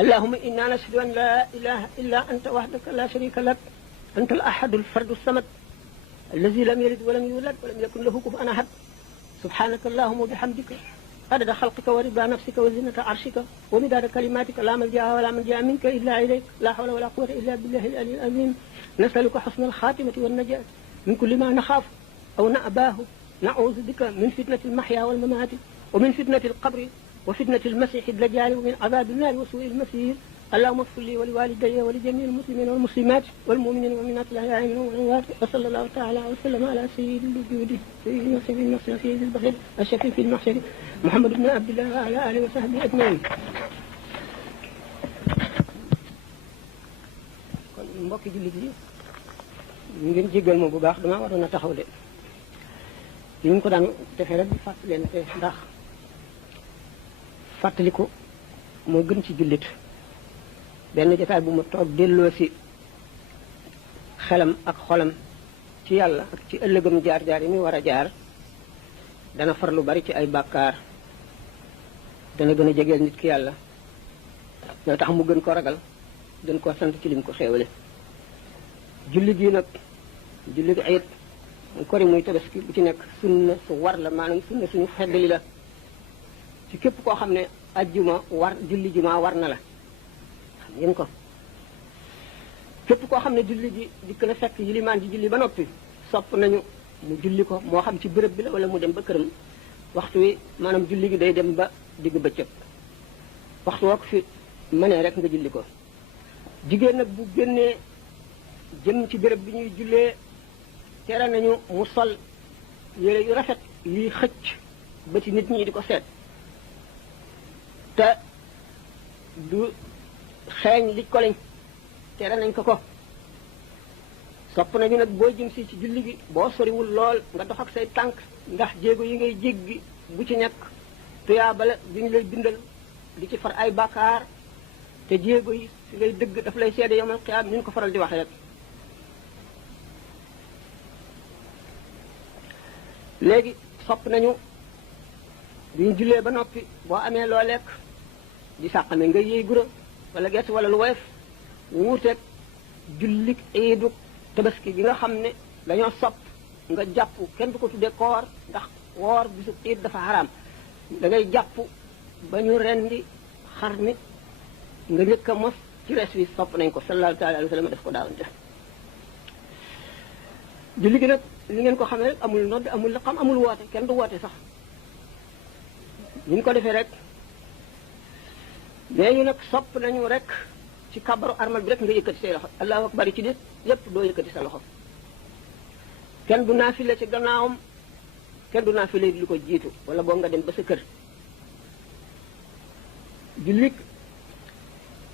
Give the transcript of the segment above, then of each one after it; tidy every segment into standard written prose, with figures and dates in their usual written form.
اللهم إنا نشهد أن لا إله إلا أنت وحدك لا شريك لك أنت الأحد الفرد الصمد الذي لم يلد ولم يولد ولم يكن له كفوا أحد سبحانك اللهم وبحمدك عدد خلقك ورضا نفسك وزنة عرشك ومداد كلماتك لا ملجأ ولا منجأ منك إلا إليك لا حول ولا قوة إلا بالله العلي العظيم نسألك حسن الخاتمة والنجاة من كل ما نخاف أو نأباه نعوذ بك من فتنة المحيا والممات ومن فتنة القبر وفتنة المسيح الدجال ومن عذاب النار وسوء المسير اللهم اغفر لي ولوالدي ولجميع المسلمين والمسلمات والمؤمنين والمؤمنات الأحياء منهم والأموات وصلى الله تعالى وسلم على سيد الوجود سيدنا سيد النصر سيد البخير الشفيع في المحشر محمد بن عبد الله وعلى آله وصحبه أجمعين. kon mbokki jullit yi ñu ngeen jéggal ma bu baax damaa waroon a taxaw de li ñu ko daan defee rek di fàttali leen te ndax fàttaliku moo gën ci jullit benn jotaay bu ma toog delloo si xelam ak xolam ci yàlla ak ci ëllëgam jaar-jaar yi muy war a jaar dana far lu bari ci ay bàkkaar dana gën a jegeel nit ki yàlla dana tax mu gën ko ragal gën koo sant ci lim ko xéewale jullit yi nag jullit ayit muy kori muy tabaski bu ci nekk sunna su war la maanaam sunna suñu feddali la ci képp koo xam ne ajjuma war julli juma war na la xam ngeen ko képp koo xam ne julli ji dikk na fekk yilimaan ji julli ba noppi sopp nañu mu julli ko moo xam ci bërëb bi la wala mu dem ba këram waxtu wi maanaam julli gi day dem ba digg bëccëg waxtu woo ko fi mënee rek nga julli ko jigéen nag bu génnee jëm ci bërëb bi ñuy jullee tere nañu mu sol yére yu rafet yuy xëcc ba ci nit ñi di ko seet te du xeeñ li ko lañ tere nañ ko ko sopp nañu nag boo jëm si ci julli gi boo soriwul lool nga dox ak say tànk ndax jéego yi ngay jéggi bu ci nekk tuyaaba la bi ñu lay bindal di ci far ay bàkkaar te jéego yi si ngay dëgg daf lay seede yomal xiyaam ñu ko faral di waxe rek léegi sopp nañu bi ñu jullee ba noppi boo amee loo lekk di sàqame nga yëy gura wala gerte wala lu woyof wuuteeg jullik iidu tabaski gi nga xam ne dañoo sopp nga jàpp kenn du ko tuddee koor ndax woor bisu iid dafa xaraam da ngay jàpp ba ñu rendi xar mi nga njëkk a mos ci res wi sopp nañ ko sallallahu taala alayhi wa sallam def ko daawoon def julli gi nag li ngeen ko xamee rek amul nodd amul la xam amul woote kenn du woote sax ni ñu ko defee rek léegi nag sopp nañu rek ci kabaru armal bi rek nga yëkkati say loxo allahu akbar ci des lépp doo yëkkati sa loxo kenn du naafile ci gannaawam kenn du naafile lu ko jiitu wala boo nga dem ba sa kër jullit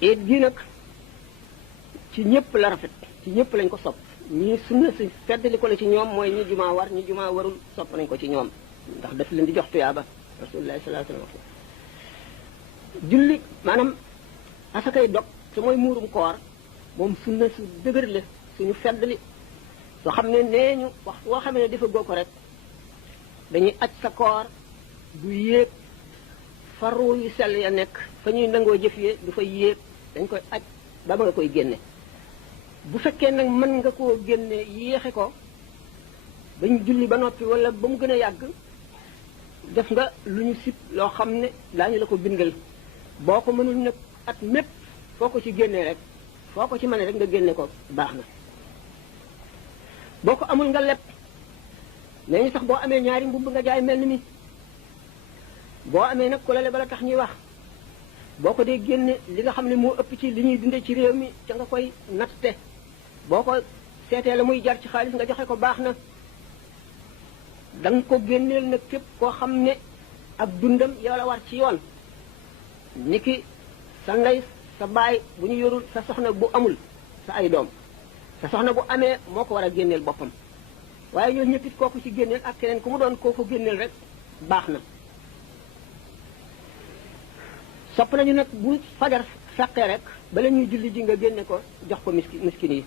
it gi nag ci ñëpp la rafet ci ñëpp lañ ko sopp ñii sunna si feddali ko la ci ñoom mooy ñi jumaa war ñi jumaa warul sopp nañ ko ci ñoom ndax daf leen di jox tuyaaba rasulullah sallallahu alayhi wa sallam julli maanaam asakay dog te mooy muurum koor moom sunna su dëgër la suñu feddali soo xam ne nee ñu wax woo xam ne dafa goo ko rek dañuy aj sa koor du yéeg faru yu sell ya nekk fa ñuy nangoo jëf yee du fa yéeg dañ koy aj ba nga koy génne bu fekkee nag mën nga koo génne yéexe ko bañ julli ba noppi wala ba mu gën a yàgg def nga lu ñu sib loo xam ne daañu la ko bindal boo ko mënul nag at mépp foo ko ci génnee rek foo ko ci mënee rek nga génne ko baax na boo ko amul nga lepp mais ñu sax boo amee ñaari mbubb nga jaay mel ni mi boo amee nag ku la lebal tax ñuy wax boo ko dee génne li nga xam ne moo ëpp ci li ñuy dundee ci réew mi ca nga koy natte boo ko seetee la muy jar ci xaalis nga joxe ko baax na da nga ko génneel nag képp koo xam ne ak dundam yow la war ci yoon niki sa ndey sa baay bu ñu yorul sa soxna bu amul sa ay doom sa soxna bu amee moo ko war a génneel boppam waaye ñoo ñëppit kooku ci génneel ak keneen ku mu doon koo ko génneel rek baax na sopp nañu nag bu fajar feqee rek bala ñuy julli ji nga génne ko jox ko miskin yi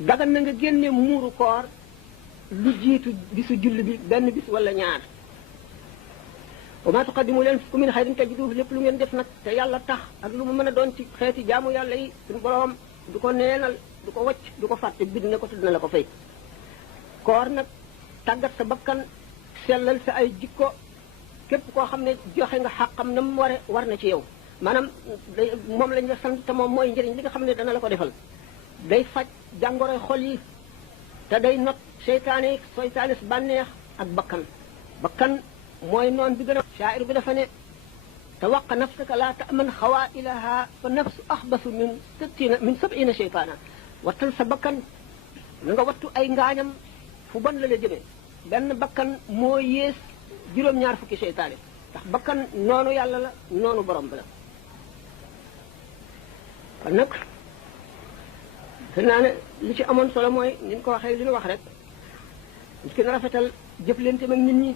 dagan na nga génne muuru koor lu jiitu bisu julli bi benn bis wala ñaar wa maa tuqaddimu leen fu min xayrin tajiduhu lépp lu ngeen def nag te yàlla tax ak lu mu mën a doon ci xeeti jaamu yàlla yi suñu borom du ko neenal du ko wacc du ko fàtte bind na ko te dina la ko fay. koor nag tàggat sa bakkan sellal sa ay jikko képp koo xam ne joxe nga xàqam na mu war na ci yow maanaam moom lañ la sant te moom mooy njëriñ li nga xam ne dana la ko defal. day faj jàngoroy xol yi te day not seytaane si bànneex ak bakkan mooy noon bi gën a shaa'ir bi dafa ne tawaqa nafsaka laa ta'man xawaa'ilaha fa nafsu axbasu min sab'ina seytaana wattal sa bakkan na nga wattu ay ngaañam fu bon la la jëmee benn bakkan moo yées juróom-ñaar fukki seytaane ndax bakkan noonu yàlla la noonu borom bi la kon nag te naa ne li ci amoon solo mooy ni ñu ko waxee li ñu wax rek nit ki na rafetal jëflante ak nit ñi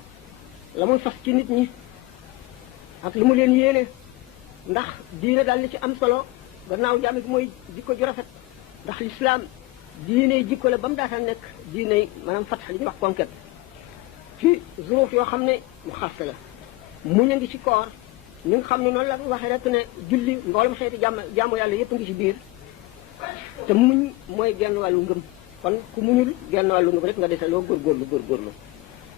la muy fas ci nit ñi ak li mu leen yéene ndax diine daal li ci am solo gannaaw jàmm gi mooy jikko ju rafet ndax lislaam diine jikko la ba mu daataan nekk diine maanaam fatx li ñuy wax conquête ci zuruuf yoo xam ne mu xas la muñ a ngi ci koor ñu nga xam ne noonu la waxee rek ne julli mboolem xeeti jaamu yàlla yépp ngi ci biir te muñ mooy genn wàllu ngëm kon ku muñul genn wàllu ngëm rek nga dese loo góorgóorlu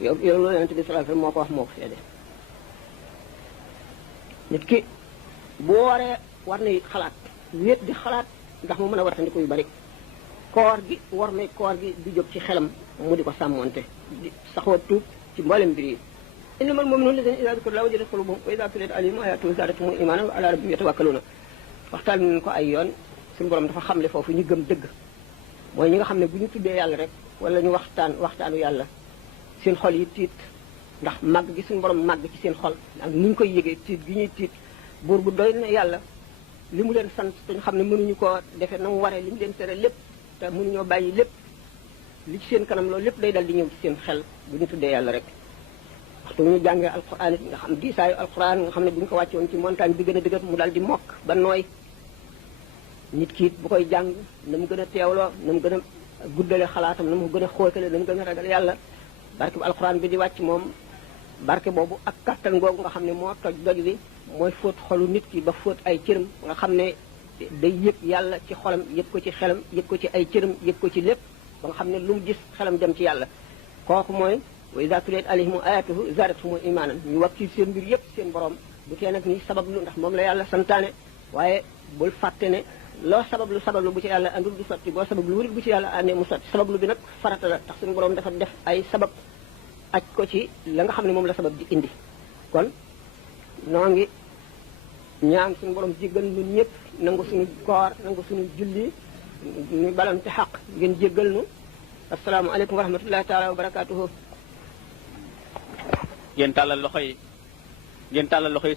yow loolu yonent bi sallallahu alayhi wasallam moo ko wax moo ko seede nit ki boo waree war na xalaat wéet di xalaat ndax mu mën a wartandi ko yu bari koor gi war may koor gi di jóg ci xelam mu di ko sàmmonte di saxoo tuub ci mboolem mbir yi innamal mu'minuuna allaziina izaa zukira llaahu wajilat quluubuhum wa izaa tuliyat alayhim aayaatuhu zaadathum iimaanan wa alaa rabbihim yatawakkaluun waxtaan nañu ko ay yoon suñu borom dafa xamle foofu ñu gëm dëgg mooy ñi nga xam ne bu ñu tuddee yàlla rek wala ñu waxtaanu yàlla seen xol yi tiit ndax màgg gi suñu borom màgg ci seen xol ak ni ñu koy yëgee tiit gi ñuy tiit buur bu doy na yàlla li mu leen sant te ñu xam ne mënuñu koo defee na mu waree li mu leen tere lépp te mënuñoo bàyyi lépp li ci seen kanam loolu lépp day dal di ñëw ci seen xel bu ñu tuddee yàlla rek waxtu bu ñu jàngee alquran it nga xam diisaayu alquran nga xam ne bu ñu ko wàccoon ci montagne bi gën a dëgër mu dal di mokk ba nooy nit ki it bu koy jàng na mu gën a teewloo na mu gën a guddale xalaatam na mu gën a xóotale na mu gën a ragal yàlla barke bu alquran bi di wàcc moom barke boobu ak kattan googu nga xam ne moo toj doj bi mooy fóot xolu nit ki ba fóot ay cëram nga xam ne day yëg yàlla ci xolam yëg ko ci xelam yëg ko ci ay cëram yëg ko ci lépp ba nga xam ne lu mu gis xelam dem ci yàlla kooku mooy wa izaa tuliyat alayhim ayaatuhu zaadathum imaanan ñu wakkil seen mbir yëpp seen borom bu tee nag ni sabablu ndax moom la yàlla santaane waaye bul fàtte ne loo sabablu bu ci yàlla andul du sotti boo sabablu wulit bu ci yàlla àndee mu sotti sabablu bi nag farata la tax suñu borom dafa def ay sabab aj ko ci la nga xam ne moom la sabab di indi kon noo ngi ñaan suñu borom jéggal ñun ñëpp nangu suñu koor nangu suñu julli ñu balante xaq ngeen jéggal nu asalaamaaleykum wa rahmatullahi taala wa barakaatuhu ngeen tàllal loxo yi